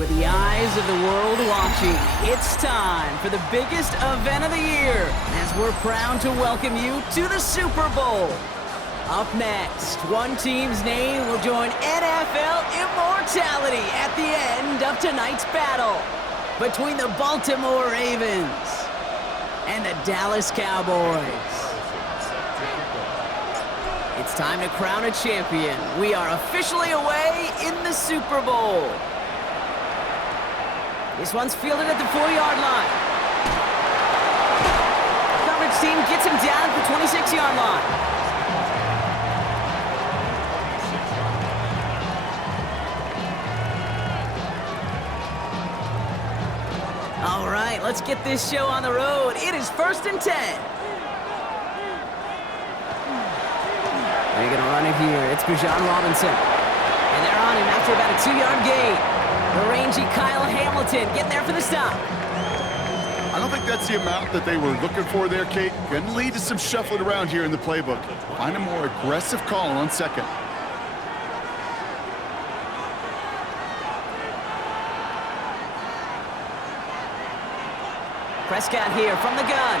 With the eyes of the world watching, it's time for the biggest event of the year, as we're proud to welcome you to the Super Bowl. Up next, one team's name will join NFL immortality at the end of tonight's battle between the Baltimore Ravens and the Dallas Cowboys. It's time to crown a champion. We are officially away in the Super Bowl. This one's fielded at the 4-yard line. Coverage team gets him down at the 26-yard line. All right, let's get this show on the road. It is 1st and 10. They're going to run it here. It's Robinson. And they're on him after about a 2-yard gain. The rangy Kyle Hamilton getting there for the stop. I don't think that's the amount that they were looking for there, Kate. Going to lead to some shuffling around here in the playbook. Find a more aggressive call on second. Prescott here from the gun.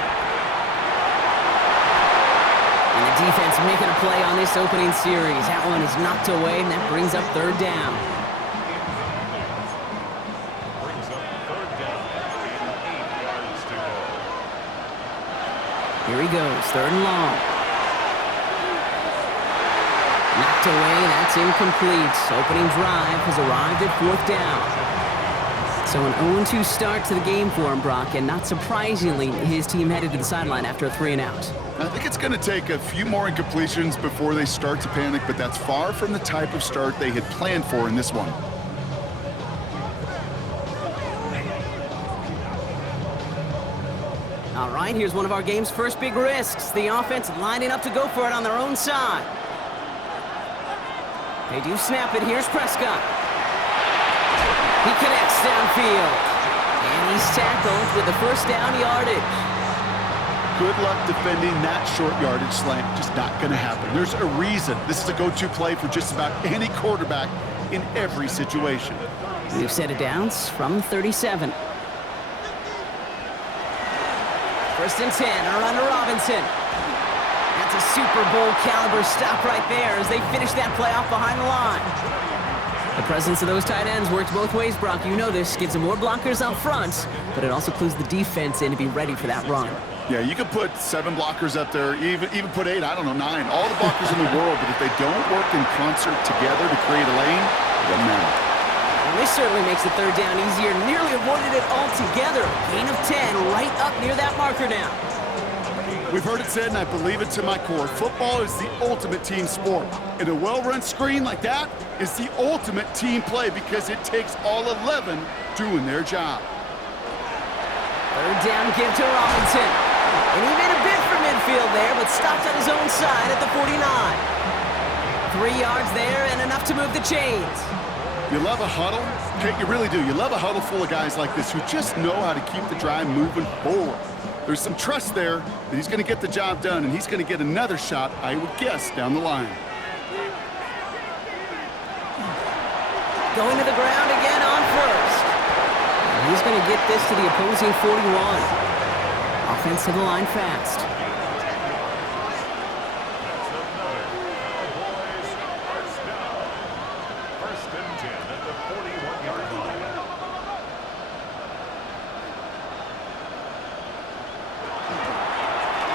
And the defense making a play on this opening series. That one is knocked away, and that brings up 3rd down. Here he goes, 3rd and long. Knocked away, that's incomplete. Opening drive has arrived at 4th down. So an 0-2 start to the game for him, Brock, and not surprisingly, his team headed to the sideline after a 3-and-out. I think it's going to take a few more incompletions before they start to panic, but that's far from the type of start they had planned for in this one. All right, here's one of our game's first big risks. The offense lining up to go for it on their own side. They do snap it. Here's Prescott. He connects downfield. And he's tackled with the 1st down yardage. Good luck defending that short yardage slant. Just not going to happen. There's a reason this is a go-to play for just about any quarterback in every situation. New set of downs from 37. 1st and 10, a run to Robinson. That's a Super Bowl caliber stop right there as they finish that play off behind the line. The presence of those tight ends works both ways, Brock. You know this. Gives them more blockers up front, but it also clues the defense in to be ready for that run. Yeah, you could put 7 blockers up there, even put 8, I don't know, 9. All the blockers in the world, but if they don't work in concert together to create a lane, it doesn't matter. And this certainly makes the 3rd down easier. Nearly avoided it altogether. Gain of 10 right up near that marker now. We've heard it said, and I believe it to my core, football is the ultimate team sport. And a well-run screen like that is the ultimate team play because it takes all 11 doing their job. 3rd down give to Robinson. And he made a bid for midfield there, but stopped on his own side at the 49. 3 yards there and enough to move the chains. You love a huddle? Okay, you really do. You love a huddle full of guys like this who just know how to keep the drive moving forward. There's some trust there that he's going to get the job done, and he's going to get another shot, I would guess, down the line. Going to the ground again on 1st. And he's going to get this to the opposing 41. Offense to the line fast.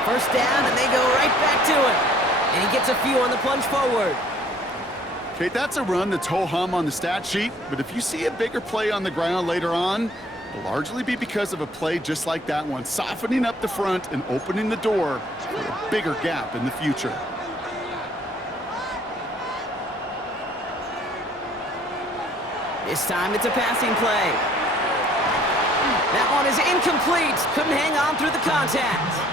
First down, and they go right back to him. And he gets a few on the plunge forward. Okay, that's a run that's ho-hum on the stat sheet, but if you see a bigger play on the ground later on, it'll largely be because of a play just like that one, softening up the front and opening the door for a bigger gap in the future. This time it's a passing play. That one is incomplete. Couldn't hang on through the contact.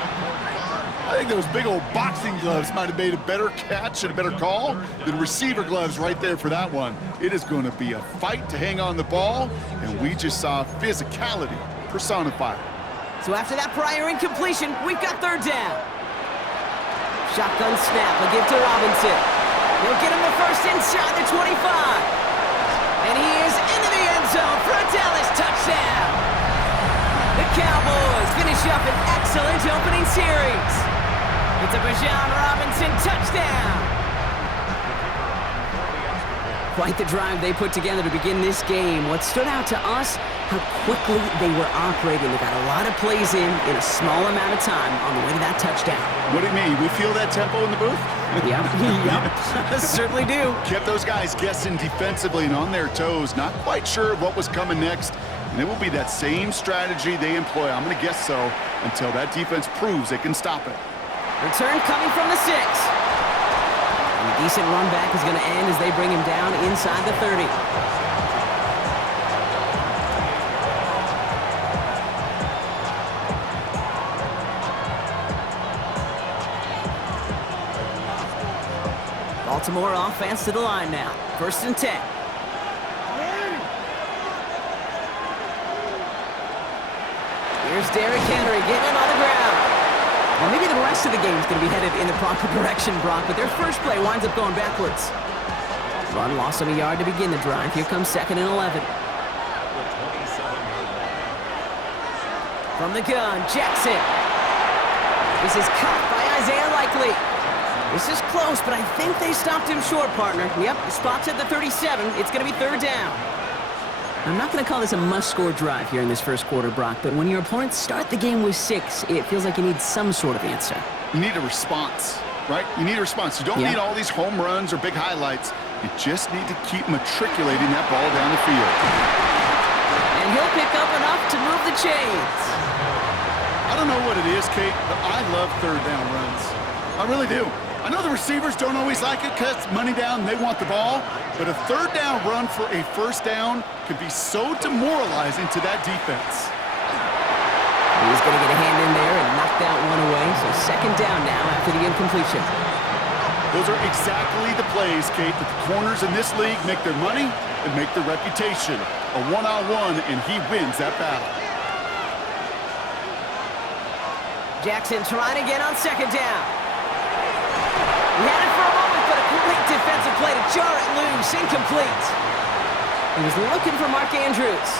I think those big old boxing gloves might have made a better catch and a better call than receiver gloves right there for that one. It is going to be a fight to hang on the ball, and we just saw physicality personified. So after that prior incompletion, we've got 3rd down. Shotgun snap, a give to Robinson. He'll get him the first inside the 25. And he is into the end zone for a series. It's a Bijan Robinson touchdown. Quite the drive they put together to begin this game. What stood out to us, how quickly they were operating. They got a lot of plays in a small amount of time on the way to that touchdown. What do you mean? We feel that tempo in the booth? Yep. Certainly do. Kept those guys guessing defensively and on their toes, not quite sure what was coming next. And it will be that same strategy they employ, I'm going to guess so, until that defense proves they can stop it. Return coming from the 6. And a decent run back is going to end as they bring him down inside the 30. Baltimore offense to the line now. 1st and 10. Here's Derrick Henry getting him on the ground. Well, maybe the rest of the game is going to be headed in the proper direction, Brock, but their first play winds up going backwards. Run loss of a yard to begin the drive. Here comes 2nd and 11. From the gun, Jackson. This is caught by Isaiah Likely. This is close, but I think they stopped him short, partner. Yep, the spot's at the 37. It's going to be 3rd down. I'm not going to call this a must-score drive here in this first quarter, Brock, but when your opponents start the game with 6, it feels like you need some sort of answer. You need a response, right? You need a response. You don't need all these home runs or big highlights. You just need to keep matriculating that ball down the field. And he'll pick up enough to move the chains. I don't know what it is, Kate, but I love 3rd down runs. I really do. I know the receivers don't always like it because money down, they want the ball, but a 3rd down run for a 1st down can be so demoralizing to that defense. He's going to get a hand in there and knock that one away, so 2nd down now after the incompletion. Those are exactly the plays, Kate, that the corners in this league make their money and make their reputation. A one-on-one, and he wins that battle. Jackson trying again on 2nd down. He had it for a moment, but a great defensive play to jar it loose. Incomplete. He was looking for Mark Andrews.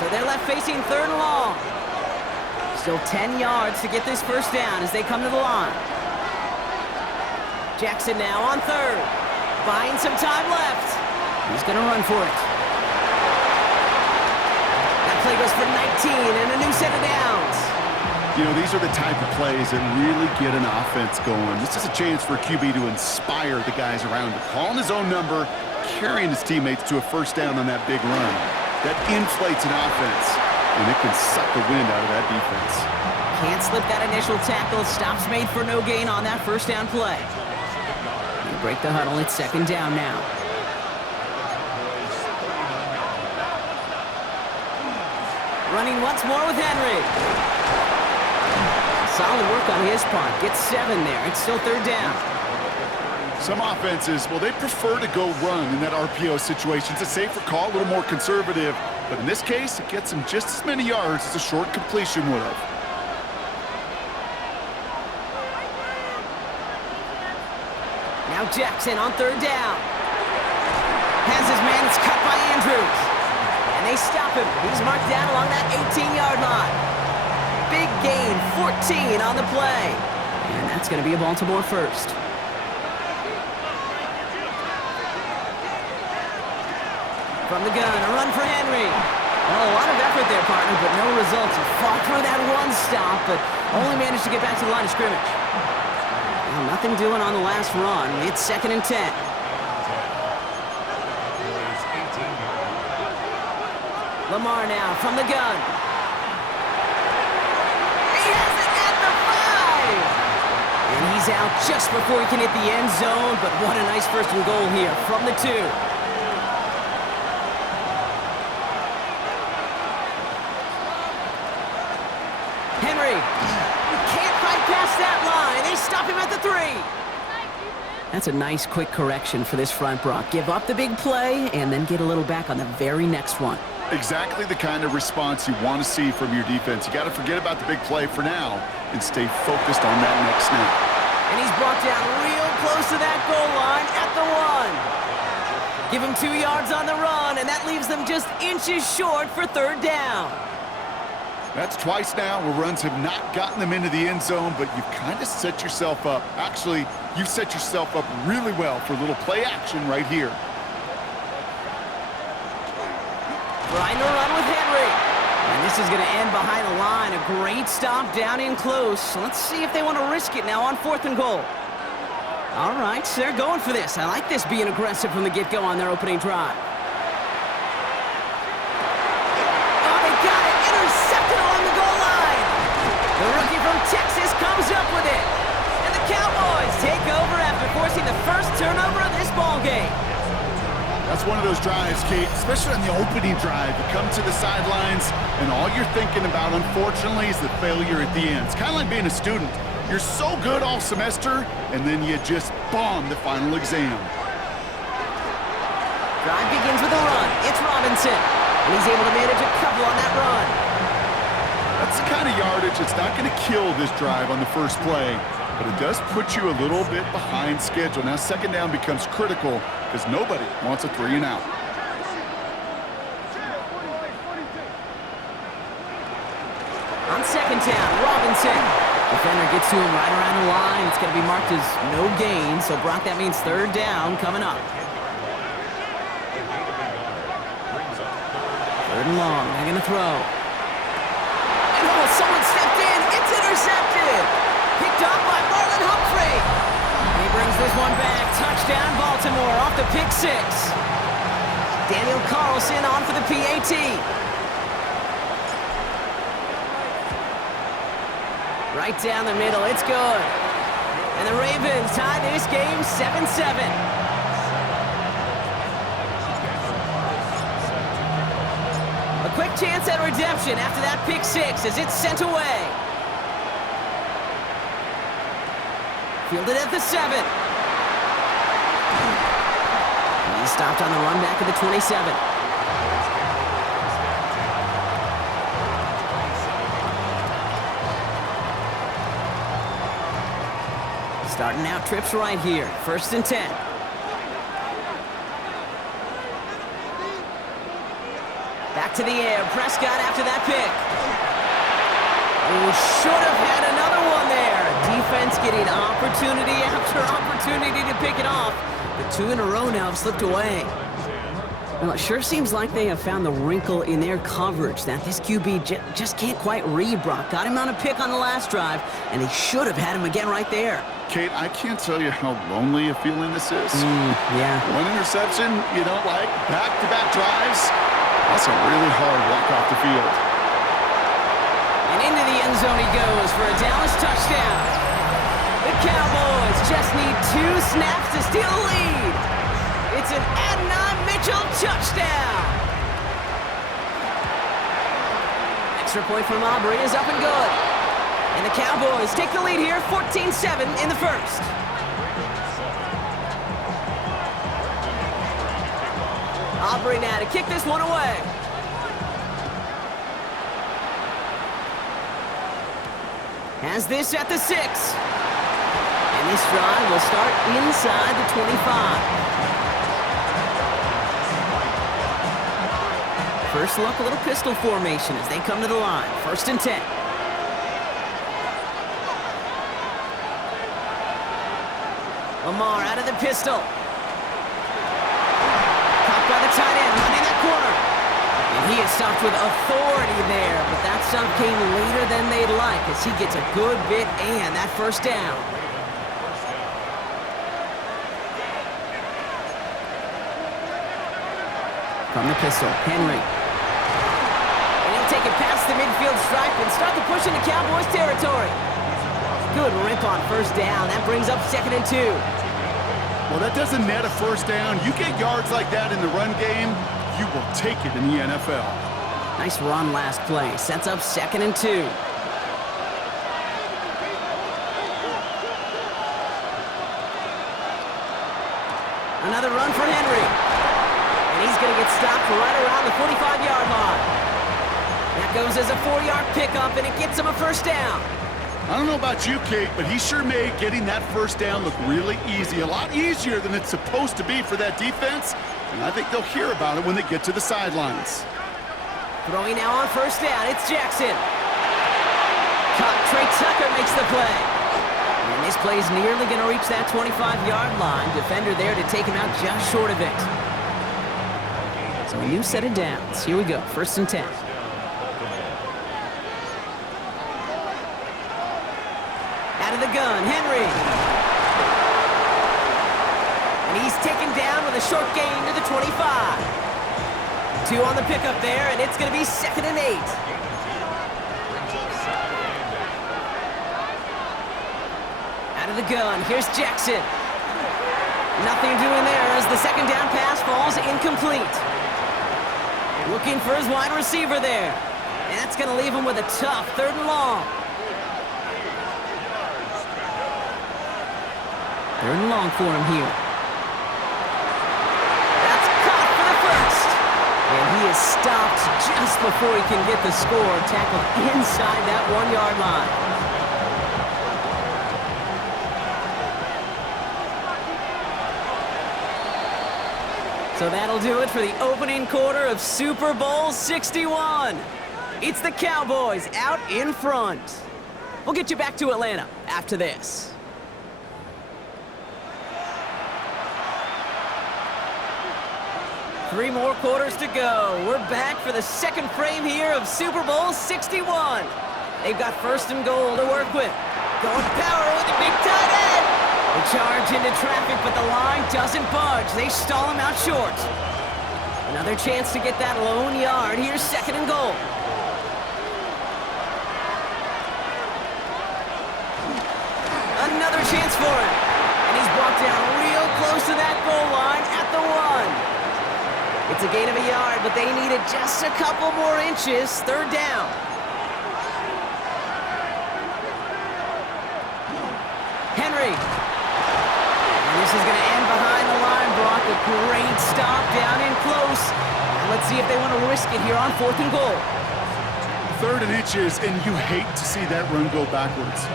So they're left facing 3rd and long. Still 10 yards to get this 1st down as they come to the line. Jackson now on 3rd. Buying some time left. He's going to run for it. That play goes for 19 and a new set of downs. You know, these are the type of plays that really get an offense going. This is a chance for a QB to inspire the guys around him. Calling his own number, carrying his teammates to a 1st down on that big run. That inflates an offense, and it can suck the wind out of that defense. Can't slip that initial tackle. Stops made for no gain on that 1st down play. They break the huddle. It's 2nd down now. Running once more with Henry. Solid work on his part. Gets 7 there. It's still 3rd down. Some offenses, well, they prefer to go run in that RPO situation. It's a safer call, a little more conservative. But in this case, it gets them just as many yards as a short completion would have. Now Jackson on 3rd down. Has his man. It's cut by Andrews. And they stop him. He's marked down along that 18-yard line. Big gain, 14 on the play. And that's going to be a Baltimore 1st. From the gun, a run for Henry. Well, a lot of effort there, partner, but no results. He fought through that one stop, but only managed to get back to the line of scrimmage. Well, nothing doing on the last run. It's 2nd and 10. Lamar now from the gun. And he's out just before he can hit the end zone, but what a nice 1st and goal here from the 2. Henry can't fight past that line. They stop him at the 3. That's a nice quick correction for this front, Brock. Give up the big play and then get a little back on the very next one. Exactly the kind of response you want to see from your defense. You got to forget about the big play for now and stay focused on that next snap. And he's brought down real close to that goal line at the 1. Give him 2 yards on the run, and that leaves them just inches short for 3rd down. That's twice now where runs have not gotten them into the end zone, but you've kind of set yourself up. Actually, you've set yourself up really well for a little play action right here. Trying to run with Henry. And this is going to end behind the line. A great stop down in close. So let's see if they want to risk it now on 4th and goal. All right, so they're going for this. I like this being aggressive from the get-go on their opening drive. Oh, they got it. Intercepted along the goal line. The rookie from Texas comes up with it. And the Cowboys take over after forcing the first turnover of this ball game. That's one of those drives, Kate, especially on the opening drive. You come to the sidelines, and all you're thinking about, unfortunately, is the failure at the end. It's kind of like being a student. You're so good all semester, and then you just bomb the final exam. Drive begins with a run. It's Robinson, and he's able to manage a couple on that run. That's the kind of yardage that's not going to kill this drive on the first play, but it does put you a little bit behind schedule. Now, 2nd down becomes critical because nobody wants a 3 and out. On 2nd down, Robinson. Defender gets to him right around the line. It's going to be marked as no gain, so Brock, that means 3rd down coming up. 3rd and long, they're going to throw. And oh, someone stepped in. It's intercepted. Picked off by Marlon Humphrey. And he brings this one back. Touchdown, Baltimore, off the pick 6. Daniel Carlson on for the PAT. Right down the middle, it's good. And the Ravens tie this game 7-7. A quick chance at redemption after that pick 6 as it's sent away. Fielded at the 7. He's stopped on the run back at the 27. Starting out trips right here. 1st and 10. Back to the air. Prescott after that pick. Oh, should have had another one there. Defense getting opportunity after opportunity to pick it off. The 2 in a row now have slipped away. Well, it sure seems like they have found the wrinkle in their coverage that this QB just can't quite read Brock. Got him on a pick on the last drive, and he should have had him again right there. Kate, I can't tell you how lonely a feeling this is. Yeah. One interception you don't like, back-to-back drives. That's a really hard walk off the field. And into the end zone he goes for a Dallas touchdown. The Cowboys just need 2 snaps to steal the lead. It's an Adnan Mitchell touchdown. Extra point from Aubrey is up and good. And the Cowboys take the lead here, 14-7 in the first. Aubrey now to kick this one away. Has this at the 6. And this drive will start inside the 25. First look, a little pistol formation as they come to the line. 1st and 10. Lamar out of the pistol. Caught by the tight end, running that corner. And he is stopped with authority there, but that stop came later than they'd like as he gets a good bit and that 1st down. From the pistol, Henry. And he'll take it past the midfield stripe and start to push into Cowboys territory. Good rip on 1st down. That brings up 2nd and 2. Well, that doesn't net a 1st down. You get yards like that in the run game, you will take it in the NFL. Nice run last play. Sets up 2nd and 2. Another run for Henry. And he's going to get stopped right around the 45-yard line. That goes as a 4-yard pickup, and it gets him a 1st down. I don't know about you, Kate, but he sure made getting that 1st down look really easy. A lot easier than it's supposed to be for that defense. And I think they'll hear about it when they get to the sidelines. Throwing now on 1st down, it's Jackson. caught. Trey Tucker makes the play. And this play's nearly going to reach that 25-yard line. Defender there to take him out just short of it. So a new set of downs. Here we go, 1st and 10. Out of the gun, Henry. And he's taken down with a short gain to the 25. 2 on the pickup there, and it's going to be 2nd and 8. Out of the gun, here's Jackson. Nothing doing there as the 2nd down pass falls incomplete. Looking for his wide receiver there. And that's going to leave him with a tough 3rd and long. 3rd and long for him here. That's caught for the 1st. And he is stopped just before he can get the score. Tackled inside that 1-yard line. So that'll do it for the opening quarter of Super Bowl 61. It's the Cowboys out in front. We'll get you back to Atlanta after this. Three more quarters to go. We're back for the 2nd frame here of Super Bowl 61. They've got 1st and goal to work with. Going power with a big tight end. They charge into traffic, but the line doesn't budge. They stall him out short. Another chance to get that lone yard. Here's 2nd and goal. Another chance for him. And he's brought down real close to that goal line at the 1. It's a gain of a yard, but they needed just a couple more inches. 3rd down. Henry. And this is going to end behind the line block. A great stop down in close. And let's see if they want to risk it here on 4th and goal. 3rd and inches, and you hate to see that run go backwards.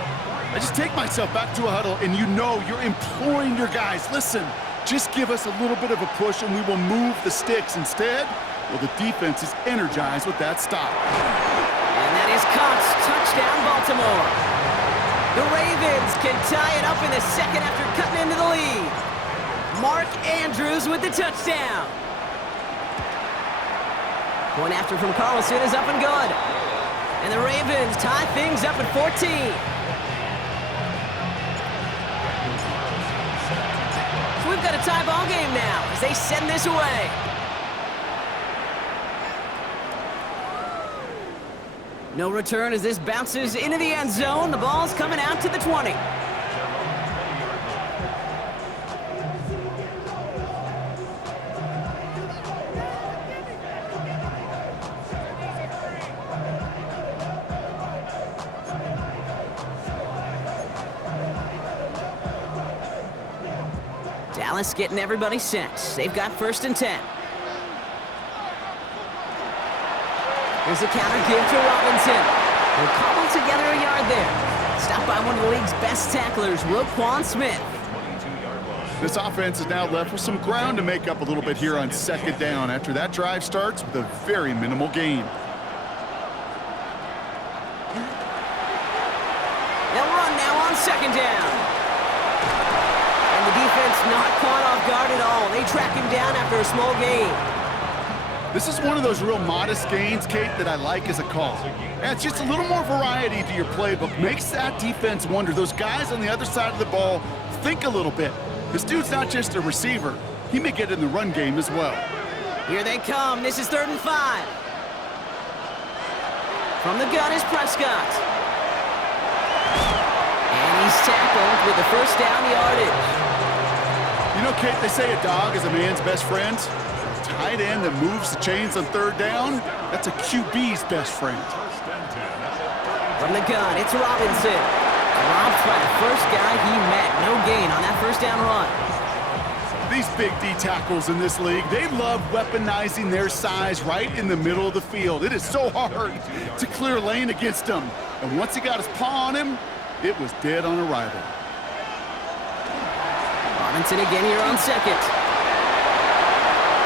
I just take myself back to a huddle, and you know you're imploring your guys, listen, just give us a little bit of a push and we will move the sticks. Instead, well, the defense is energized with that stop. And that is caught. Touchdown, Baltimore. The Ravens can tie it up in the 2nd after cutting into the lead. Mark Andrews with the touchdown. Point after from Carlson is up and good. And the Ravens tie things up at 14. We've got a tie ball game now as they send this away. No return as this bounces into the end zone. The ball's coming out to the 20. Dallas getting everybody set. They've got 1st and 10. Here's a counter give to Robinson. They'll cobble together a yard there. Stopped by one of the league's best tacklers, Roquan Smith. This offense is now left with some ground to make up a little bit here on 2nd down after that drive starts with a very minimal gain. They'll run now on 2nd down. And the defense not caught off guard at all. They track him down after a small gain. This is one of those real modest gains, Kate, that I like as a call. Yeah, it's just a little more variety to your playbook. Makes that defense wonder. Those guys on the other side of the ball think a little bit. This dude's not just a receiver. He may get in the run game as well. Here they come. This is 3rd and 5. From the gun is Prescott. And he's tackled with the 1st down yardage. You know, Kate, they say a dog is a man's best friend. A tight end that moves the chains on 3rd down, that's a QB's best friend. From the gun, it's Robinson. Dropped by the 1st guy he met. No gain on that 1st down run. These big D tackles in this league, they love weaponizing their size right in the middle of the field. It is so hard to clear lane against them. And once he got his paw on him, it was dead on arrival. Robinson again here on 2nd.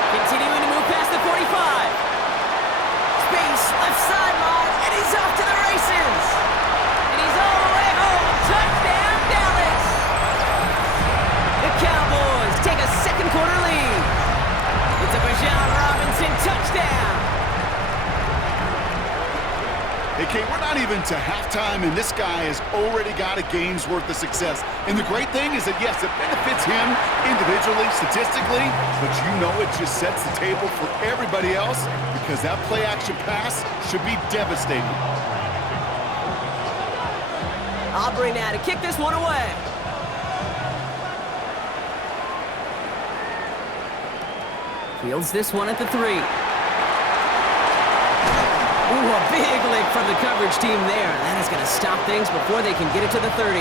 Continuing to move past the 45. Space, left sideline, and he's off to the races. Hey, Kate, we're not even to halftime, and this guy has already got a game's worth of success. And the great thing is that, yes, it benefits him individually, statistically, but you know it just sets the table for everybody else because that play-action pass should be devastating. Aubrey now to kick this one away. Fields this one at the 3. Ooh, a big lick from the coverage team there. That is going to stop things before they can get it to the 30.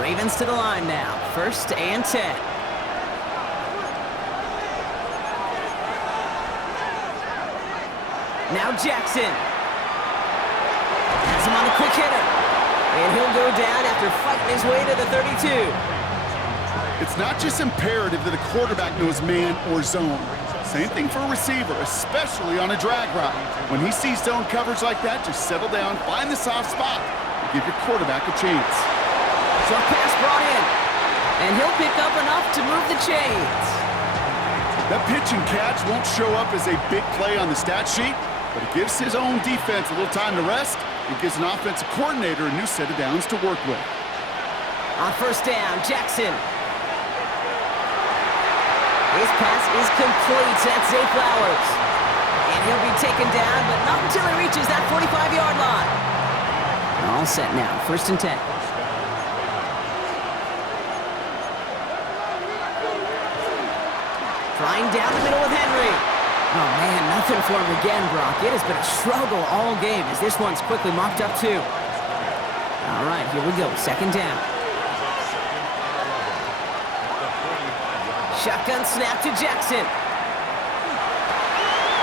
Ravens to the line now. 1st and 10. Now Jackson. Has him on a quick hitter. And he'll go down after fighting his way to the 32. It's not just imperative that a quarterback knows man or zone. Same thing for a receiver, especially on a drag route. When he sees zone coverage like that, just settle down, find the soft spot, and give your quarterback a chance. Short pass brought in, and he'll pick up enough to move the chains. That pitch and catch won't show up as a big play on the stat sheet, but it gives his own defense a little time to rest and gives an offensive coordinator a new set of downs to work with. On 1st down, Jackson. His pass is complete. That's Zay Flowers. And he'll be taken down, but not until he reaches that 45-yard line. All set now. 1st and 10. Trying down the middle with Henry. Oh, man, nothing for him again, Brock. It has been a struggle all game as this one's quickly mopped up, too. All right, here we go. 2nd down. Shotgun snap to Jackson.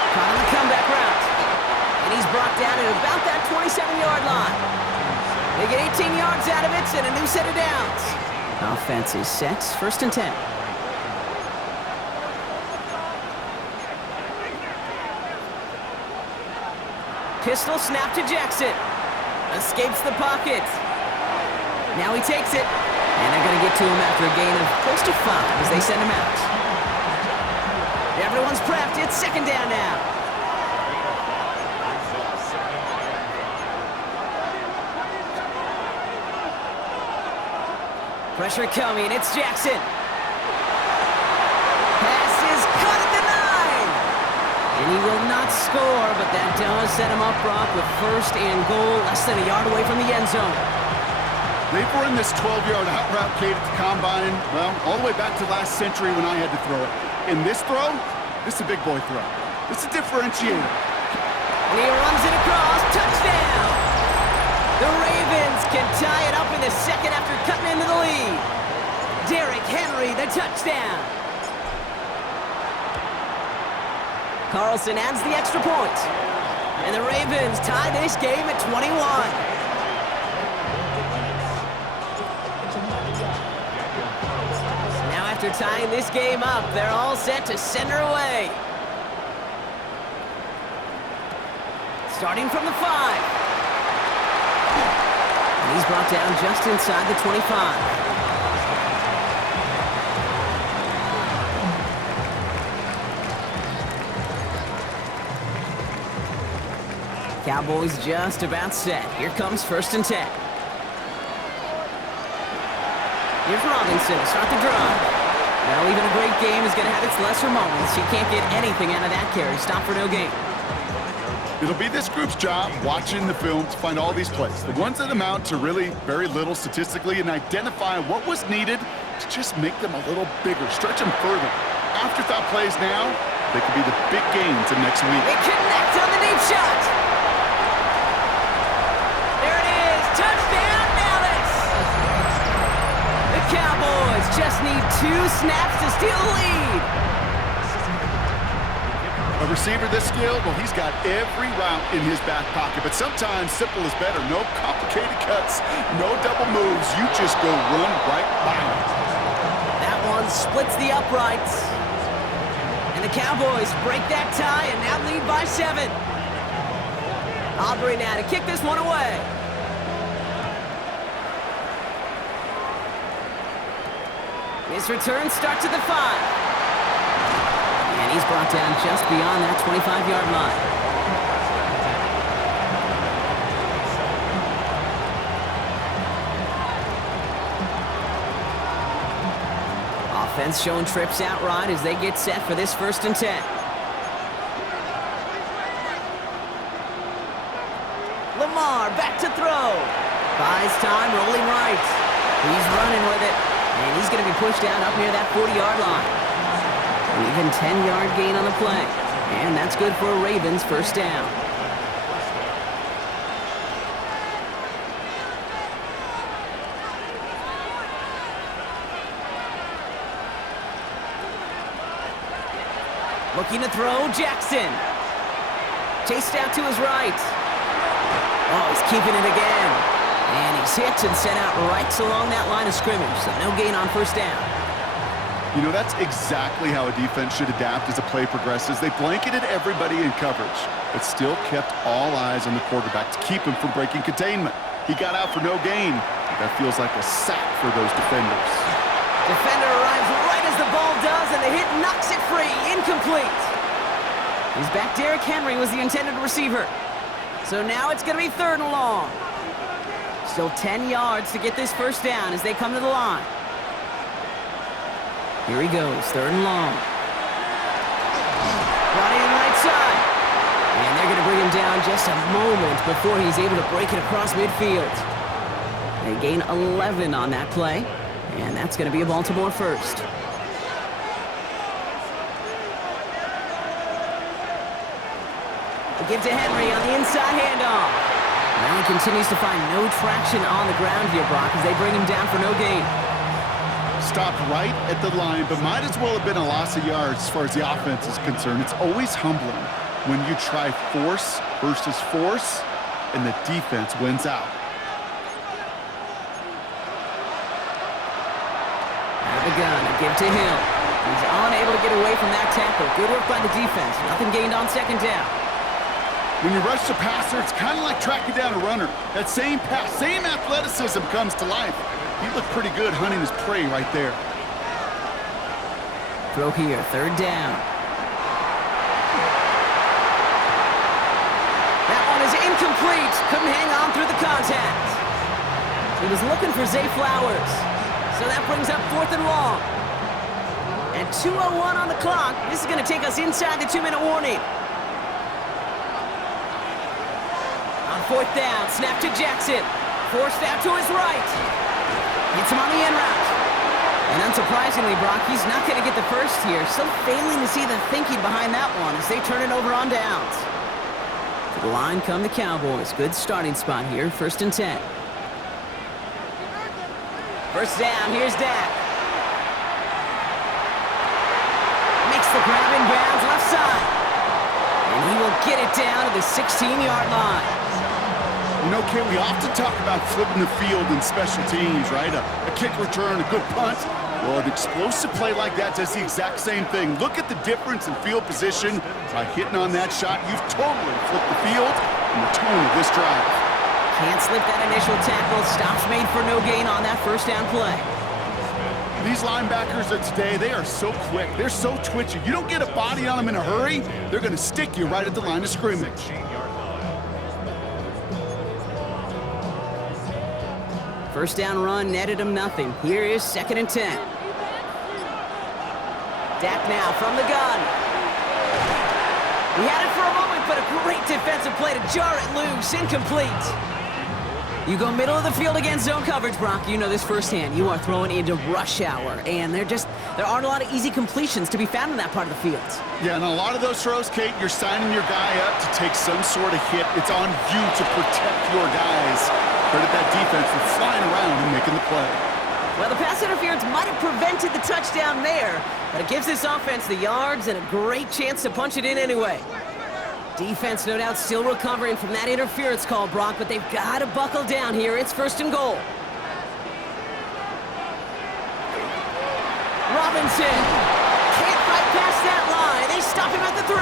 Caught on the comeback route. And he's brought down at about that 27-yard line. They get 18 yards out of it and a new set of downs. Offense is set. 1st and 10. Pistol snap to Jackson. Escapes the pocket. Now he takes it. And they're going to get to him after a gain of close to 5 as they send him out. Everyone's prepped. It's 2nd down now. Pressure coming. It's Jackson. Pass is caught at the 9. And he will not score, but that does set him up, Brock, with 1st and goal, less than a yard away from the end zone. They've run this 12-yard out route, Kate, at the combine, well, all the way back to last century when I had to throw it. In this throw, this is a big boy throw. This is a differentiator. And he runs it across. Touchdown! The Ravens can tie it up in the 2nd after cutting into the lead. Derrick Henry, the touchdown. Carlson adds the extra point. And the Ravens tie this game at 21. After tying this game up, they're all set to send her away. Starting from the 5. And he's brought down just inside the 25. Cowboys just about set. Here comes 1st and 10. Here's Robinson to start the drive. Well, even a great game is going to have its lesser moments. You can't get anything out of that carry. Stop for no gain. It'll be this group's job, watching the film, to find all these plays. The ones that amount to really very little statistically, and identify what was needed to just make them a little bigger, stretch them further. Afterthought plays now, they could be the big gains of next week. They connect on the deep shot. There it is. Touchdown, Dallas. The Cowboys just need 2 snaps to steal the lead. A receiver this skilled, well, he's got every route in his back pocket, but sometimes simple is better. No complicated cuts, no double moves. You just go run right by him. That one splits the uprights. And the Cowboys break that tie and now lead by 7. Aubrey now to kick this one away. His return starts at the 5. And he's brought down just beyond that 25-yard line. Defense showing trips out right as they get set for this 1st and 10. Lamar back to throw. Buys time, rolling right. He's running with it, and he's going to be pushed down up near that 40-yard line. An even 10-yard gain on the play, and that's good for a Ravens 1st down. Looking to throw, Jackson. Chased out to his right. Oh, he's keeping it again. And he's hit and sent out right along that line of scrimmage, so no gain on 1st down. You know, that's exactly how a defense should adapt as the play progresses. They blanketed everybody in coverage, but still kept all eyes on the quarterback to keep him from breaking containment. He got out for no gain. That feels like a sack for those defenders. Defender arrives right as the ball does, and the hit knocks it free. Incomplete. He's back. Derrick Henry was the intended receiver. So now it's going to be 3rd and long. Still 10 yards to get this 1st down as they come to the line. Here he goes, 3rd and long. Running right side. And they're going to bring him down just a moment before he's able to break it across midfield. They gain 11 on that play. And that's going to be a Baltimore 1st. They give to Henry on the inside handoff. Now he continues to find no traction on the ground here, Brock, as they bring him down for no gain. Stopped right at the line, but might as well have been a loss of yards as far as the offense is concerned. It's always humbling when you try force versus force, and the defense wins out. The gun, a give to him. He's unable to get away from that tackle. Good work by the defense. Nothing gained on 2nd down. When you rush the passer, it's kind of like tracking down a runner. That same pass, same athleticism comes to life. He looked pretty good hunting his prey right there. Throw here, 3rd down. That one is incomplete. Couldn't hang on through the contact. He was looking for Zay Flowers. So that brings up 4th and long. And 2:01 on the clock. This is going to take us inside the 2-minute warning. On 4th down, snap to Jackson. Forced out to his right. Hits him on the end route. And unsurprisingly, Brock, he's not going to get the 1st here. Still failing to see the thinking behind that one as they turn it over on downs. To the line come the Cowboys. Good starting spot here, 1st and 10. 1st down, here's Dak. Makes the grab in bounds left side. And he will get it down to the 16-yard line. You know, Kate, we often talk about flipping the field in special teams, right? A kick return, a good punt. Well, an explosive play like that does the exact same thing. Look at the difference in field position. By hitting on that shot, you've totally flipped the field and the tone of this drive. Can't slip that initial tackle. Stops made for no gain on that 1st down play. These linebackers of today, they are so quick. They're so twitchy. You don't get a body on them in a hurry, they're going to stick you right at the line of scrimmage. First down run netted him nothing. Here is 2nd and 10. Dak now from the gun. He had it for a moment, but a great defensive play to jar it loose. Incomplete. You go middle of the field against zone coverage, Brock. You know this firsthand. You are throwing into rush hour, and there aren't a lot of easy completions to be found in that part of the field. Yeah, and a lot of those throws, Kate, you're signing your guy up to take some sort of hit. It's on you to protect your guys. Credit that defense for flying around and making the play. Well, the pass interference might have prevented the touchdown there, but it gives this offense the yards and a great chance to punch it in anyway. Defense, no doubt, still recovering from that interference call, Brock, but they've got to buckle down here. It's 1st and goal. Robinson can't fight past that line. They stop him at the 3.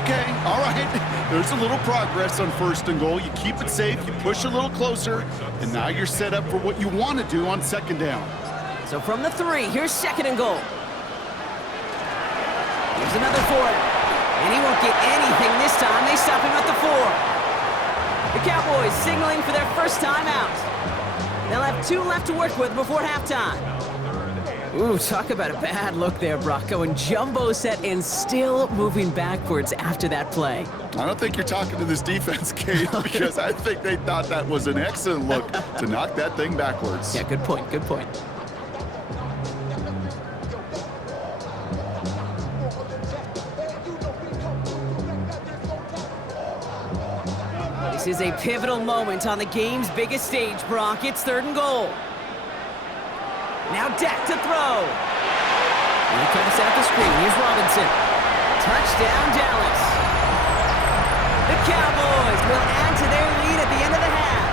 Okay, all right. There's a little progress on 1st and goal. You keep it safe, you push a little closer, and now you're set up for what you want to do on 2nd down. So from the 3, here's 2nd and goal. Here's another for him. And he won't get anything this time. They stop him at the 4. The Cowboys signaling for their first time out. They'll have 2 left to work with before halftime. Ooh, talk about a bad look there, Brock. Going jumbo set and still moving backwards after that play. I don't think you're talking to this defense, Kate, because I think they thought that was an excellent look to knock that thing backwards. Yeah, good point, good point. This is a pivotal moment on the game's biggest stage, Brock. It's 3rd and goal. Now Dak to throw. And he trying to set up the screen. Here's Robinson. Touchdown, Dallas. The Cowboys will add to their lead at the end of the half.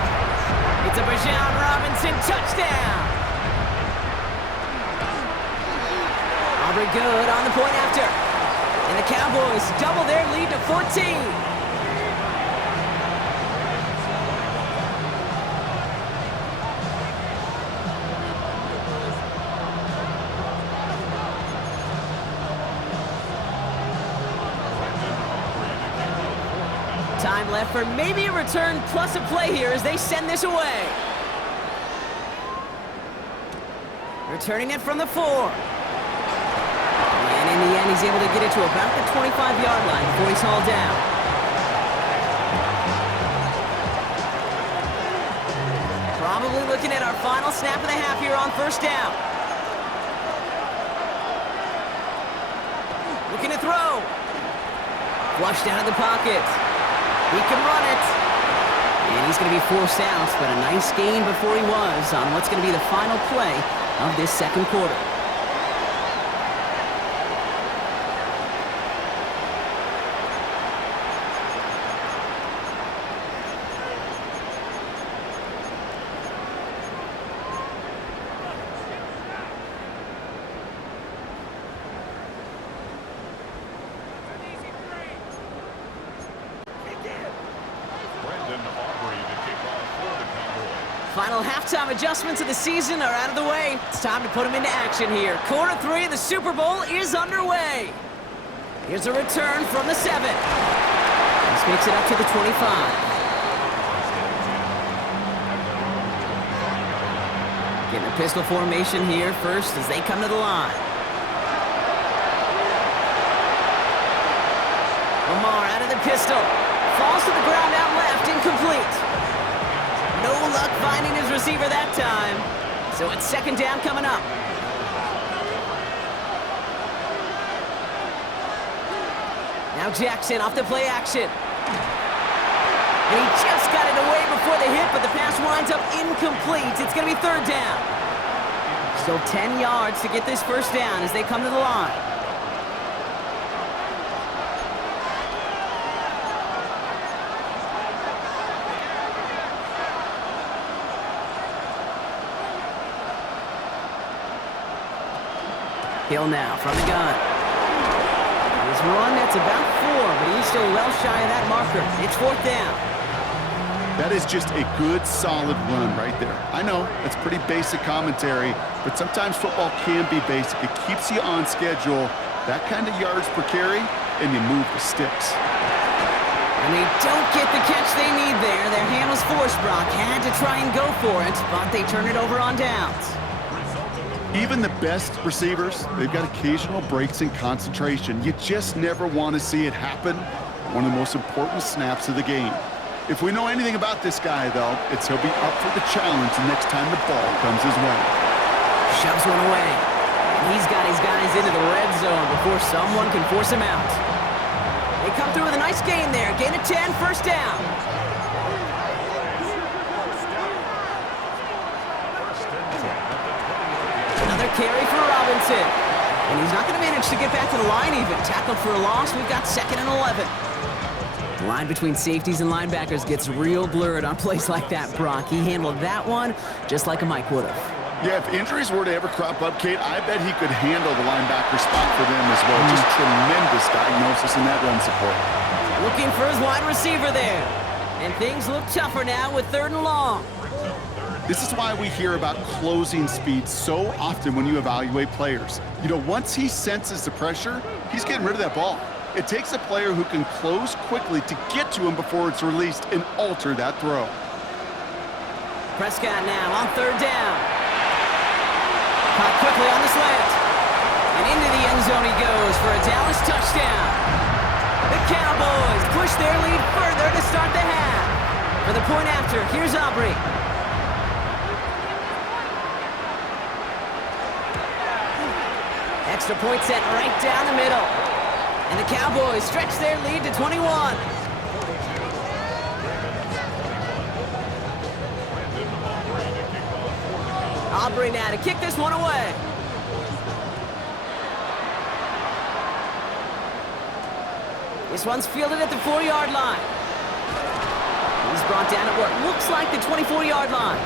It's a Bijan Robinson touchdown. Aubrey good on the point after. And the Cowboys double their lead to 14. Time left for maybe a return plus a play here as they send this away. Returning it from the 4. And in the end, he's able to get it to about the 25-yard line before he's hauled down. Probably looking at our final snap of the half here on 1st down. Looking to throw. Flushed out of the pocket. He can run it. And he's going to be forced out, but a nice gain before he was on what's going to be the final play of this 2nd quarter. Final halftime adjustments of the season are out of the way. It's time to put them into action here. Quarter 3 of the Super Bowl is underway. Here's a return from the 7. This makes it up to the 25. Getting a pistol formation here first as they come to the line. Lamar out of the pistol. Falls to the ground out left, incomplete. No luck finding his receiver that time. So it's 2nd down coming up. Now Jackson off the play action. And he just got it away before the hit, but the pass winds up incomplete. It's going to be 3rd down. Still 10 yards to get this 1st down as they come to the line. Hill now from the gun. His run, that's about 4, but he's still well shy of that marker. It's 4th down. That is just a good, solid run right there. I know, it's pretty basic commentary, but sometimes football can be basic. It keeps you on schedule, that kind of yards per carry, and you move the sticks. And they don't get the catch they need there. Their hand was forced, Brock. Had to try and go for it, but they turn it over on downs. Even the best receivers, they've got occasional breaks in concentration. You just never want to see it happen. One of the most important snaps of the game. If we know anything about this guy, though, it's he'll be up for the challenge the next time the ball comes his way. Shoves one away. And he's got his guys into the red zone before someone can force him out. They come through with a nice gain there. Gain of 10, 1st down. Carry for Robinson. And he's not going to manage to get back to the line even. Tackled for a loss. We've got 2nd and 11. The line between safeties and linebackers gets real blurred on plays like that, Brock. He handled that one just like a Mike would have. Yeah, if injuries were to ever crop up, Kate, I bet he could handle the linebacker spot for them as well. Just tremendous diagnosis in that run support. Looking for his wide receiver there. And things look tougher now with 3rd and long. This is why we hear about closing speed so often when you evaluate players. You know, once he senses the pressure, he's getting rid of that ball. It takes a player who can close quickly to get to him before it's released and alter that throw. Prescott now on 3rd down. Caught quickly on the slant. And into the end zone he goes for a Dallas touchdown. The Cowboys push their lead further to start the half. For the point after, here's Aubrey. Extra point set right down the middle. And the Cowboys stretch their lead to 21. Aubrey now to kick this one away. This one's fielded at the 4-yard line. He's brought down at what looks like the 24-yard line.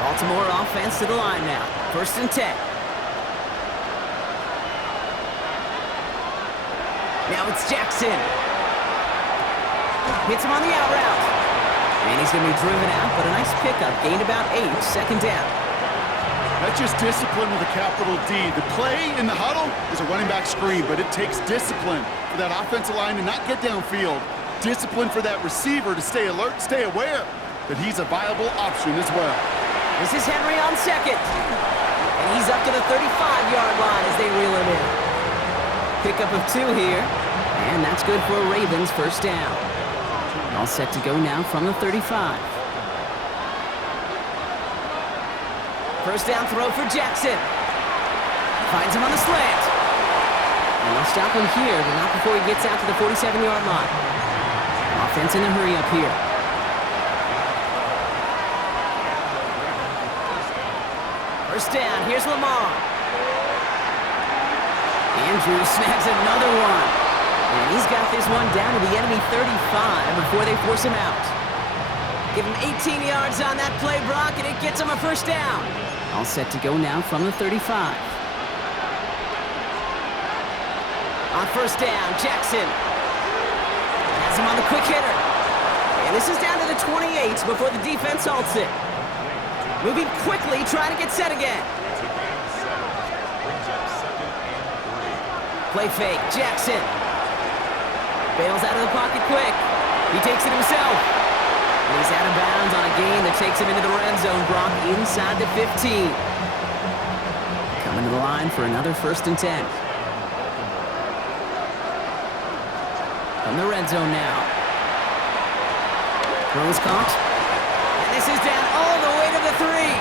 Baltimore offense to the line now. 1st and 10. Now it's Jackson. Hits him on the out route. And he's going to be driven out, but a nice pickup. Gained about 8, 2nd down. That's just discipline with a capital D. The play in the huddle is a running back screen, but it takes discipline for that offensive line to not get downfield. Discipline for that receiver to stay alert, stay aware that he's a viable option as well. This is Henry on 2nd. And he's up to the 35-yard line as they reel him in. Pickup of 2 here. And that's good for a Ravens 1st down. All set to go now from the 35. 1st down throw for Jackson. Finds him on the slant. And they'll stop him here, but not before he gets out to the 47-yard line. Offense in a hurry up here. First down, here's Lamar. Andrew snags another one. And he's got this one down to the enemy 35 before they force him out. Give him 18 yards on that play, Brock, and it gets him a 1st down. All set to go now from the 35. On 1st down, Jackson has him on the quick hitter. And this is down to the 28 before the defense halts it. Moving quickly, trying to get set again. Play fake, Jackson. Bails out of the pocket quick. He takes it himself. And he's out of bounds on a gain that takes him into the red zone, Brock, inside the 15. Coming to the line for another 1st and 10. From the red zone now. Throws caught. And this is down all the way to the 3.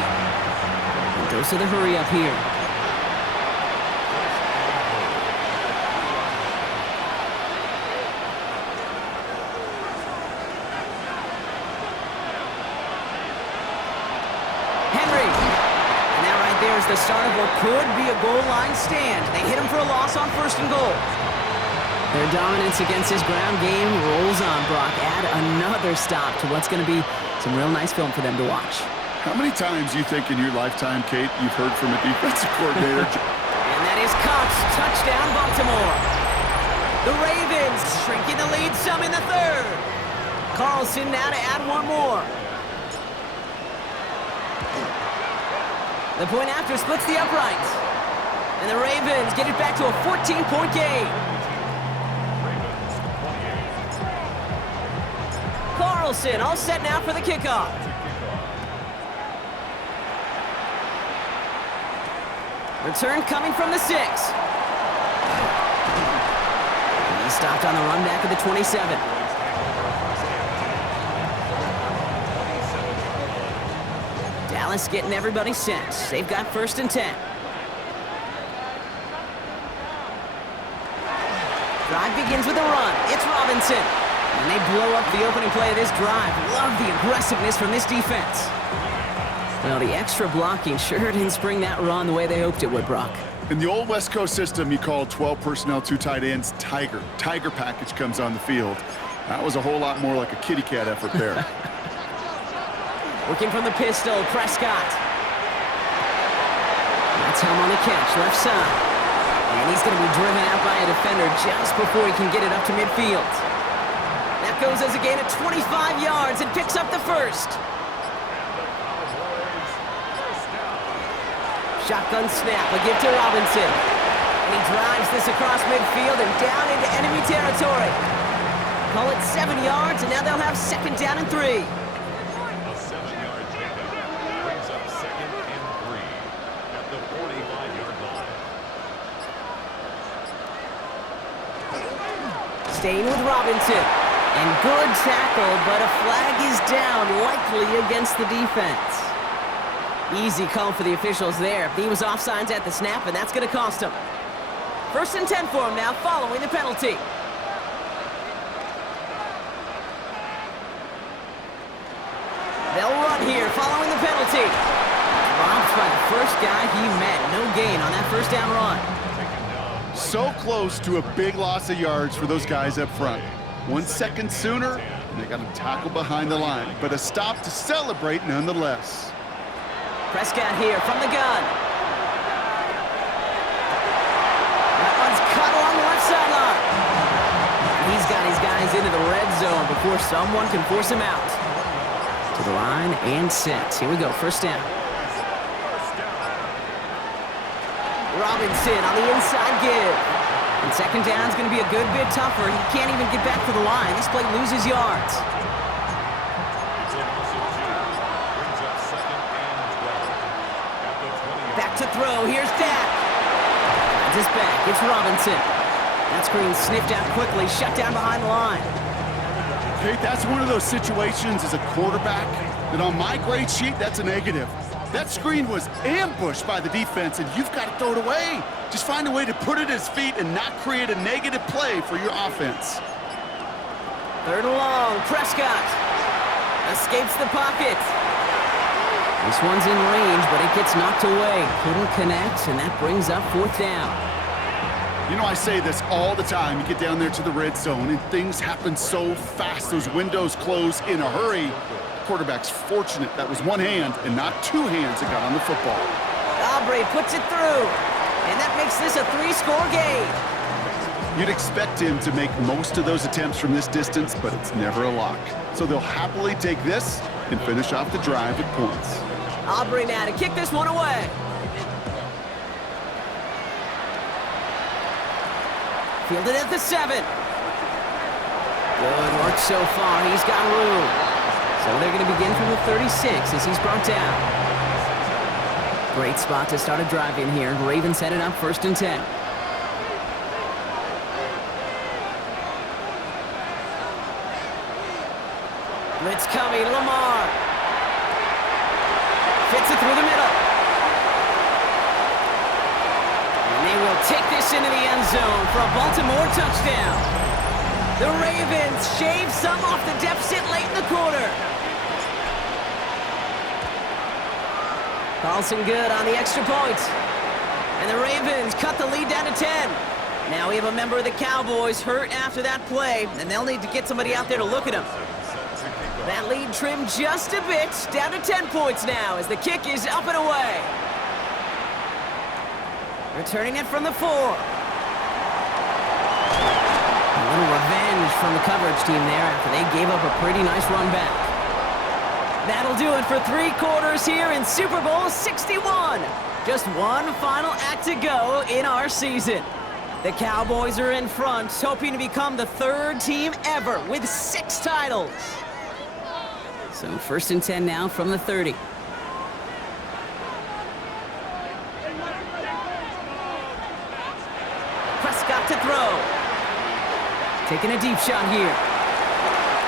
And goes to the hurry up here. The start of what could be a goal line stand. They hit him for a loss on 1st and goal. Their dominance against his ground game rolls on, Brock. Add another stop to what's going to be some real nice film for them to watch. How many times you think in your lifetime, Kate, you've heard from a defensive coordinator? And that is caught. Touchdown, Baltimore. The Ravens shrinking the lead some in the 3rd. Carlson now to add one more. The point after splits the uprights. And the Ravens get it back to a 14-point game. Carlson all set now for the kickoff. Return coming from the 6. He stopped on the run back of the 27. Dallas getting everybody set. They've got 1st and 10. Drive begins with a run. It's Robinson. And they blow up the opening play of this drive. Love the aggressiveness from this defense. Well, the extra blocking sure didn't spring that run the way they hoped it would, Brock. In the old West Coast system, you call 12 personnel, 2 tight ends, Tiger. Tiger package comes on the field. That was a whole lot more like a kitty cat effort there. Working from the pistol, Prescott. That's him on the catch, left side. And he's going to be driven out by a defender just before he can get it up to midfield. That goes as a gain of 25 yards and picks up the 1st. Shotgun snap, a give to Robinson. And he drives this across midfield and down into enemy territory. Call it 7 yards, and now they'll have 2nd down and 3. staying with Robinson. And good tackle, but a flag is down, likely against the defense. Easy call for the officials there. He was offsides at the snap, and that's going to cost him. 1st and 10 for him now, following the penalty. They'll run here, following the penalty. Dropped by the first guy he met. No gain on that first down run. So close to a big loss of yards for those guys up front. 1 second sooner, and they got him tackled behind the line. But a stop to celebrate nonetheless. Prescott here from the gun. That one's cut along the left sideline. He's got his guys into the red zone before someone can force him out. To the line and set. Here we go, 1st down. Robinson on the inside give. And 2nd down's going to be a good bit tougher. He can't even get back to the line. This play loses yards. Back to throw. Here's Dak. Finds his back. It's Robinson. That screen sniffed out quickly. Shut down behind the line. Okay, that's one of those situations as a quarterback that on my grade sheet, that's a negative. That screen was ambushed by the defense, and you've got to throw it away. Just find a way to put it at his feet and not create a negative play for your offense. 3rd and long. Prescott escapes the pocket. This one's in range, but it gets knocked away. Couldn't connect, and that brings up 4th down. You know, I say this all the time. You get down there to the red zone, and things happen so fast. Those windows close in a hurry. Quarterback's fortunate that was one hand and not two hands that got on the football. Aubrey puts it through, and that makes this a 3-score game. You'd expect him to make most of those attempts from this distance, but it's never a lock. So they'll happily take this and finish off the drive with points. Aubrey now to kick this one away. Fielded at the 7. Good work so far. He's got room. So they're going to begin from the 36 as he's brought down. Great spot to start a drive in here. Ravens headed up 1st and 10. Blitz coming. Lamar. Fits it through the middle. And they will take this into the end zone for a Baltimore touchdown. The Ravens shave some off the deficit late in the quarter. Carlson good on the extra point. And the Ravens cut the lead down to 10. Now we have a member of the Cowboys hurt after that play, and they'll need to get somebody out there to look at him. That lead trimmed just a bit, down to 10 points now as the kick is up and away. Returning it from the 4. A little revenge from the coverage team there after they gave up a pretty nice run back. That'll do it for 3 quarters here in Super Bowl 61. Just one final act to go in our season. The Cowboys are in front, hoping to become the 3rd team ever with 6 titles. So 1st and 10 now from the 30. Prescott to throw. Taking a deep shot here.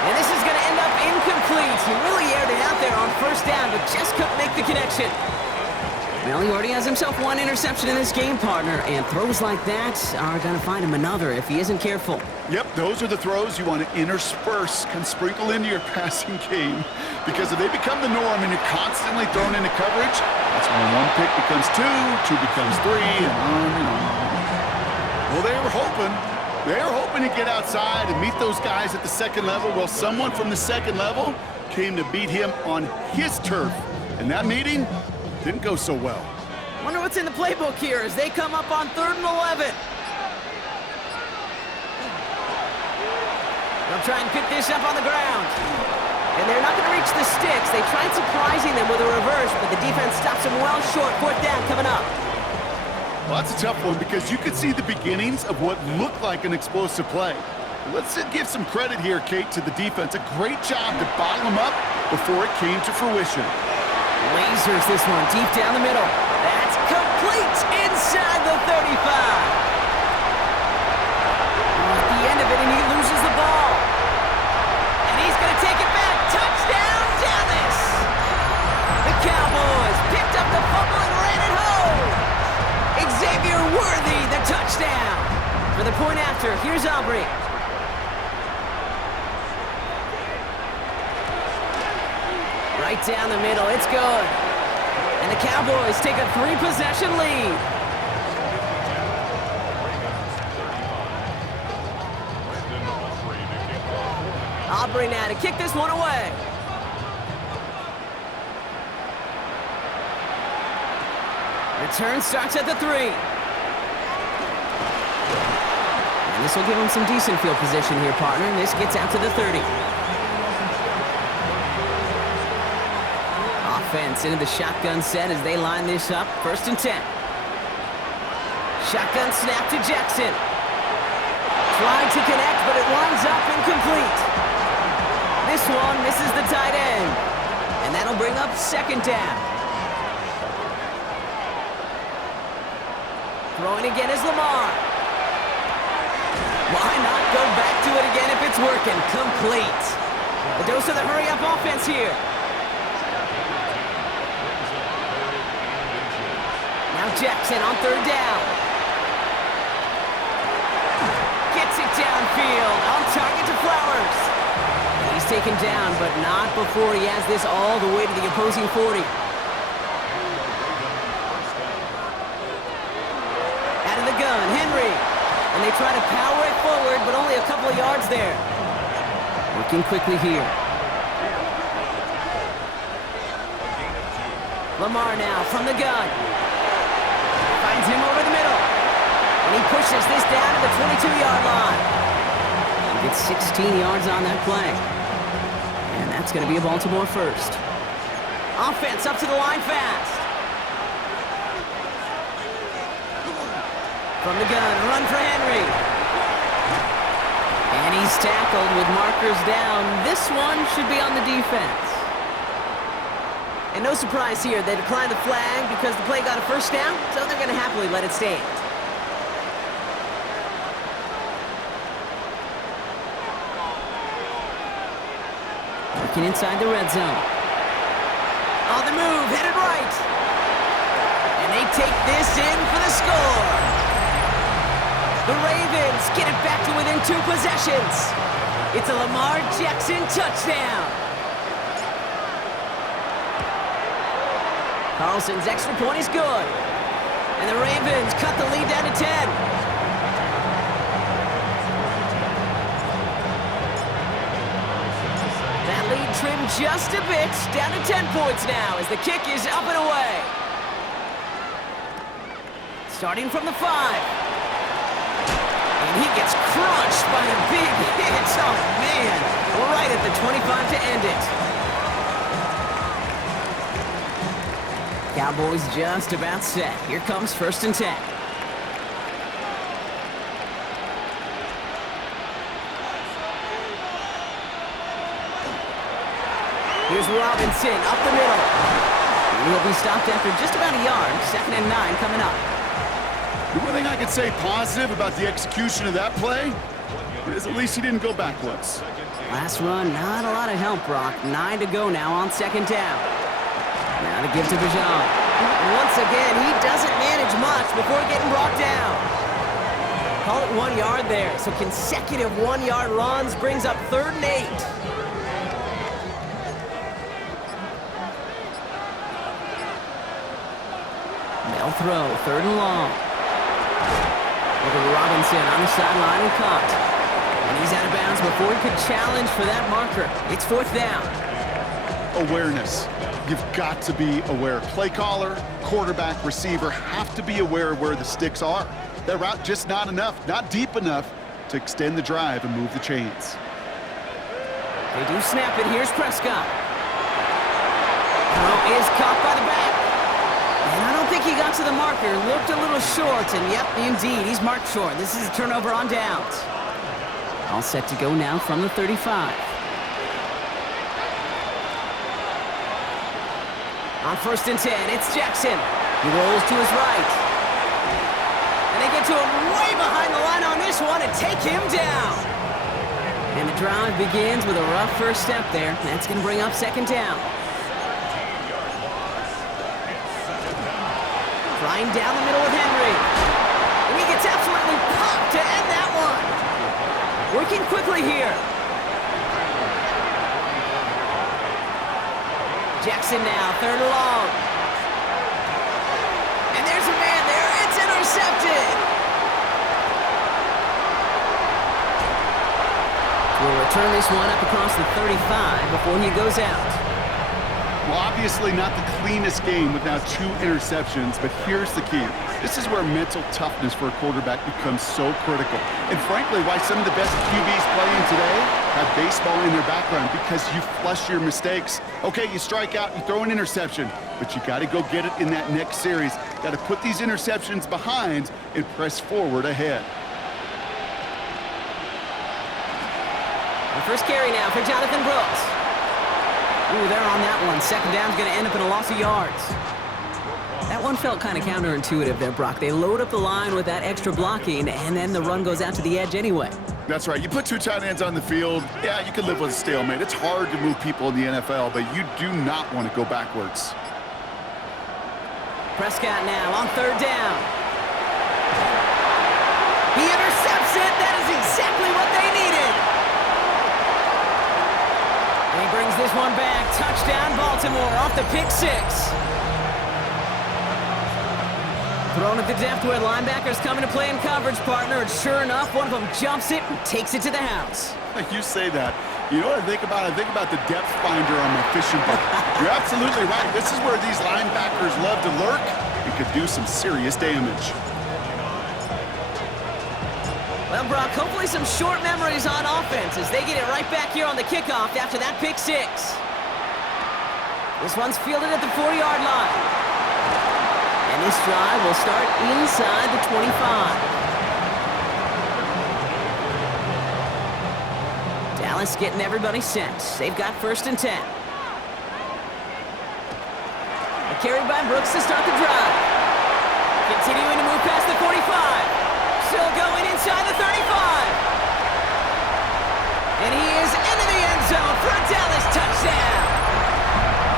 And this is going to end up incomplete. He really aired it out there on 1st down, but just couldn't make the connection. Well, he already has himself 1 interception in this game, partner, and throws like that are going to find him another if he isn't careful. Yep, those are the throws you want to intersperse, can sprinkle into your passing game, because if they become the norm and you're constantly thrown into coverage, that's when 1 pick becomes 2, 2 becomes 3, and on and on. Well, they were hoping to get outside and meet those guys at the 2nd level. Well, someone from the 2nd level came to beat him on his turf, and that meeting didn't go so well. Wonder what's in the playbook here as they come up on 3rd and 11. They'll try and pick this up on the ground. And they're not going to reach the sticks. They tried surprising them with a reverse, but the defense stops them well short. 4th down coming up. Well, that's a tough one because you could see the beginnings of what looked like an explosive play. Let's give some credit here, Kate, to the defense. A great job to bottle them up before it came to fruition. Lasers this one deep down the middle. That's complete inside the 35. At the end of it, and he loses the point after. Here's Aubrey. Right down the middle. It's good. And the Cowboys take a 3-possession lead. Aubrey now to kick this one away. Return starts at the 3. And this will give him some decent field position here, partner. And this gets out to the 30. Offense into the shotgun set as they line this up. 1st and 10. Shotgun snap to Jackson. Trying to connect, but it winds up incomplete. This one misses the tight end. And that'll bring up 2nd down. Throwing again is Lamar. Why not go back to it again if it's working? Complete. A dose of the hurry-up offense here. Now Jackson on 3rd down. Gets it downfield. On target to Flowers. And he's taken down, but not before he has this all the way to the opposing 40. Gun, Henry, and they try to power it forward, but only a couple of yards there. Working quickly here. Lamar now from the gun. Finds him over the middle. And he pushes this down to the 22-yard line. He gets 16 yards on that play. And that's going to be a Baltimore first. Offense up to the line fast. From the gun, a run for Henry. And he's tackled with markers down. This one should be on the defense. And no surprise here, they declined the flag because the play got a 1st down, so they're going to happily let it stand. Working inside the red zone. On the move, headed right. And they take this in for the score. The Ravens get it back to within 2 possessions. It's a Lamar Jackson touchdown. Carlson's extra point is good. And the Ravens cut the lead down to 10. That lead trimmed just a bit, down to 10 points now as the kick is up and away. Starting from the 5. And he gets crunched by a big hit. Oh, man. Right at the 25 to end it. Cowboys just about set. Here comes 1st and 10. Here's Robinson up the middle. He'll be stopped after just about a yard. 2nd and 9 coming up. The one thing I could say positive about the execution of that play is at least he didn't go backwards. Last run, not a lot of help, Brock. 9 to go now on 2nd down. Now to give to Bijan. Once again, he doesn't manage much before getting brought down. Call it 1 yard there. So consecutive 1-yard runs brings up 3rd and 8. They'll throw 3rd and long. Over to Robinson on the sideline and caught. And he's out of bounds before he could challenge for that marker. It's 4th down. Awareness. You've got to be aware. Play caller, quarterback, receiver have to be aware of where the sticks are. That route just not enough, not deep enough to extend the drive and move the chains. They do snap it. Here's Prescott. Throw is caught by the back. And I don't think he got to the marker. Looked a little short, and yep, indeed, he's marked short. This is a turnover on downs. All set to go now from the 35. On 1st and 10, it's Jackson. He rolls to his right. And they get to him way behind the line on this one and take him down. And the drive begins with a rough first step there. That's going to bring up 2nd down. Flying down the middle with Henry. And he gets absolutely popped to end that quickly here. Jackson now, 3rd and long. And there's a man there. It's intercepted. We'll return this one up across the 35 before he goes out. Well, obviously not the cleanest game with now 2 interceptions, but here's the key. This is where mental toughness for a quarterback becomes so critical. And frankly, why some of the best QBs playing today have baseball in their background, because you flush your mistakes. Okay, you strike out, you throw an interception, but you got to go get it in that next series. Got to put these interceptions behind and press forward ahead. The first carry now for Jonathan Brooks. Ooh, they're on that one. 2nd down's going to end up in a loss of yards. That one felt kind of counterintuitive there, Brock. They load up the line with that extra blocking, and then the run goes out to the edge anyway. That's right. You put 2 tight ends on the field, yeah, you can live with a stalemate. It's hard to move people in the NFL, but you do not want to go backwards. Prescott now on 3rd down. He intercepts it. That is exactly what they needed. And he brings this one back. Touchdown, Baltimore, off the pick 6. Thrown at the depth where linebackers coming to play in coverage, partner, and sure enough, one of them jumps it and takes it to the house. You say that. You know what I think about? I think about the depth finder on my fishing boat. You're absolutely right. This is where these linebackers love to lurk and could do some serious damage. Well, Brock, hopefully some short memories on offense as they get it right back here on the kickoff after that pick 6. This one's fielded at the 40-yard line. And this drive will start inside the 25. Dallas getting everybody set. They've got 1st and 10. A carry by Brooks to start the drive. Continuing to move past the 45. Still going inside the 35. And he is into the end zone for a Dallas touchdown.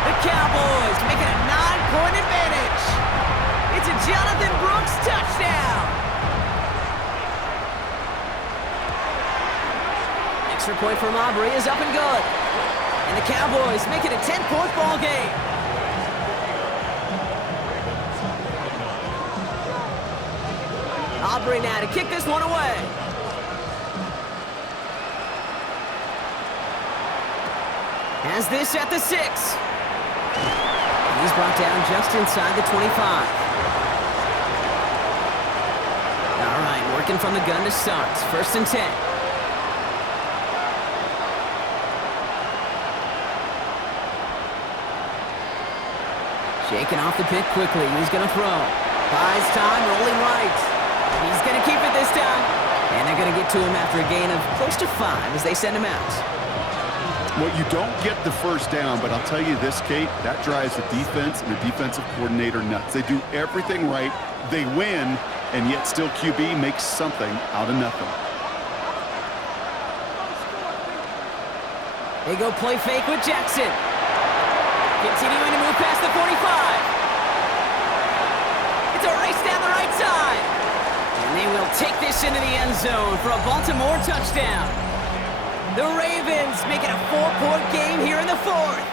The Cowboys making a 9-point advantage. It's a Jonathan Brooks touchdown. Extra point from Aubrey is up and good. And the Cowboys make it a 10-point ball game. Aubrey now to kick this one away. Has this at the 6. He's brought down just inside the 25. All right, working from the gun to start. 1st and 10. Shaking off the pick quickly. He's going to throw. Buys time, rolling right. He's going to keep it this time. And they're going to get to him after a gain of close to 5 as they send him out. Well, you don't get the 1st down, but I'll tell you this, Kate, that drives the defense and the defensive coordinator nuts. They do everything right. They win, and yet still QB makes something out of nothing. They go play fake with Jackson. Continuing to move past the 45. It's a race down the right side. And they will take this into the end zone for a Baltimore touchdown. The Ravens making a 4-point game here in the 4th.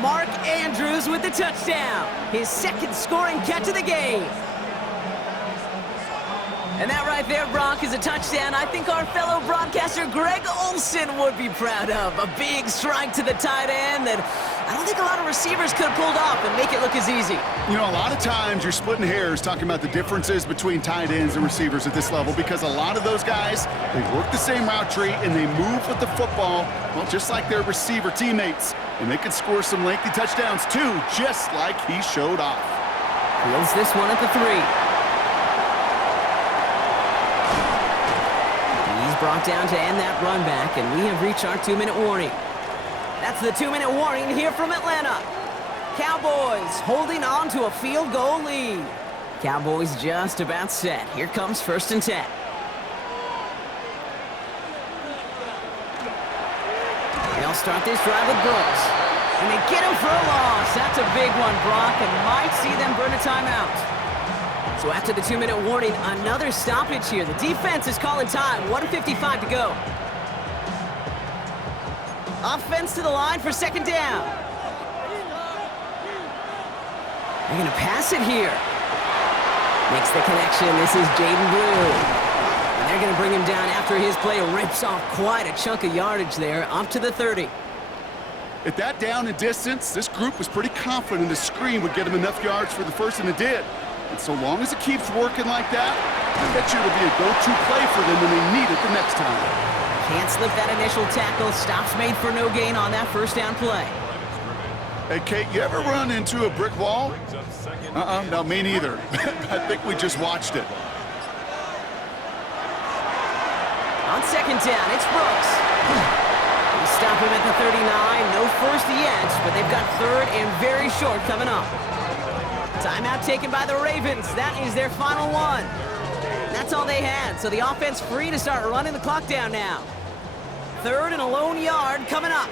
Mark Andrews with the touchdown. His 2nd scoring catch of the game. And that right there, Brock, is a touchdown I think our fellow broadcaster Greg Olsen would be proud of. A big strike to the tight end that I don't think a lot of receivers could have pulled off and make it look as easy. You know, a lot of times you're splitting hairs talking about the differences between tight ends and receivers at this level, because a lot of those guys, they work the same route tree and they move with the football, well, just like their receiver teammates. And they can score some lengthy touchdowns too, just like he showed off. Fields this one at the 3. Brought down to end that run back, and we have reached our 2-minute warning. That's the 2-minute warning here from Atlanta. Cowboys holding on to a field goal lead. Cowboys just about set. Here comes 1st and 10. They'll start this drive with Brooks. And they get him for a loss. That's a big one, Brock, and might see them burn a timeout. So after the 2-minute warning, another stoppage here. The defense is calling time. 1:55 to go. Offense to the line for second down. They're going to pass it here. Makes the connection. This is Jaden Blue. And they're going to bring him down after his play rips off quite a chunk of yardage there, up to the 30. At that down and distance, this group was pretty confident the screen would get him enough yards for the first, and it did. And so long as it keeps working like that, I bet you it'll be a go-to play for them when they need it the next time. Can't slip that initial tackle. Stops made for no gain on that first down play. Hey, Kate, you ever run into a brick wall? No, me neither. I think we just watched it. On second down, it's Brooks. We stop him at the 39. No first yet, but they've got third and very short coming up. Timeout taken by the Ravens. That is their final one. That's all they had, so the offense free to start running the clock down now. Third and a lone yard coming up.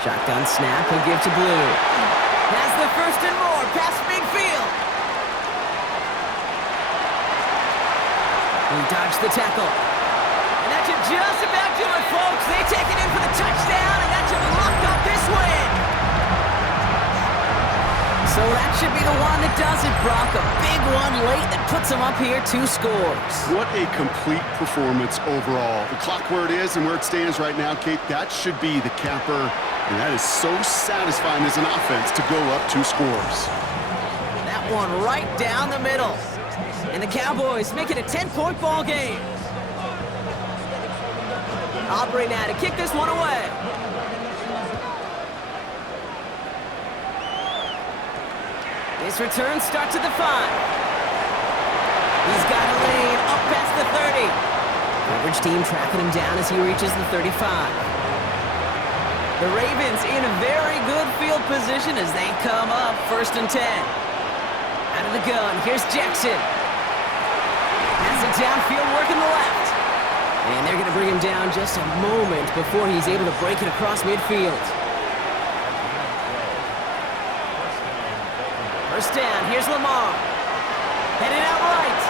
Shotgun snap, he'll give to Blue. Has the first and more, past midfield. He dodged the tackle. And that should just about do it, folks. They take it in for the touchdown, and that should lock up this win. So that should be the one that does it, Brock. A big one late that puts them up here, 2 scores. What a complete performance overall. The clock where it is and where it stands right now, Kate, that should be the capper. And that is so satisfying as an offense to go up 2 scores. That one right down the middle. And the Cowboys make it a 10-point ball game. Aubrey now to kick this one away. This return starts at the 5. He's got a lane up past the 30. Coverage team tracking him down as he reaches the 35. The Ravens in a very good field position as they come up first and 10. Out of the gun, here's Jackson. Pass it downfield, working the left. And they're going to bring him down just a moment before he's able to break it across midfield. First down, here's Lamar. Headed out right.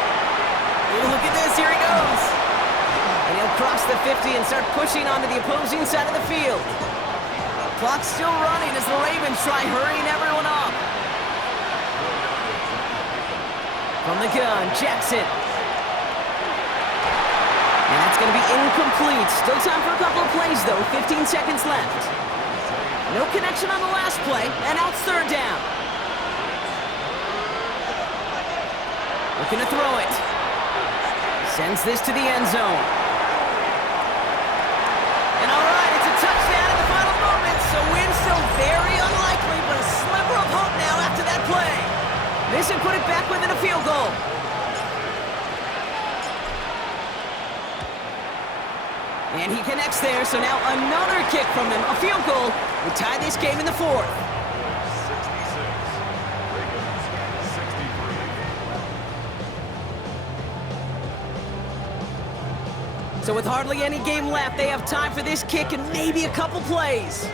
Ooh, look at this, here he goes. And he'll cross the 50 and start pushing onto the opposing side of the field. Clock's still running as the Ravens try hurrying everyone up. From the gun, Jackson. And that's going to be incomplete. Still time for a couple of plays, though. 15 seconds left. No connection on the last play, and now it's third down. Looking to throw it. Sends this to the end zone. And all right, it's a touchdown in the final moments. So win still very unlikely, but a sliver of hope now after that play. This will put it back within a field goal. And he connects there, so now another kick from them. A field goal would tie this game in the 4th. So with hardly any game left, they have time for this kick and maybe a couple plays.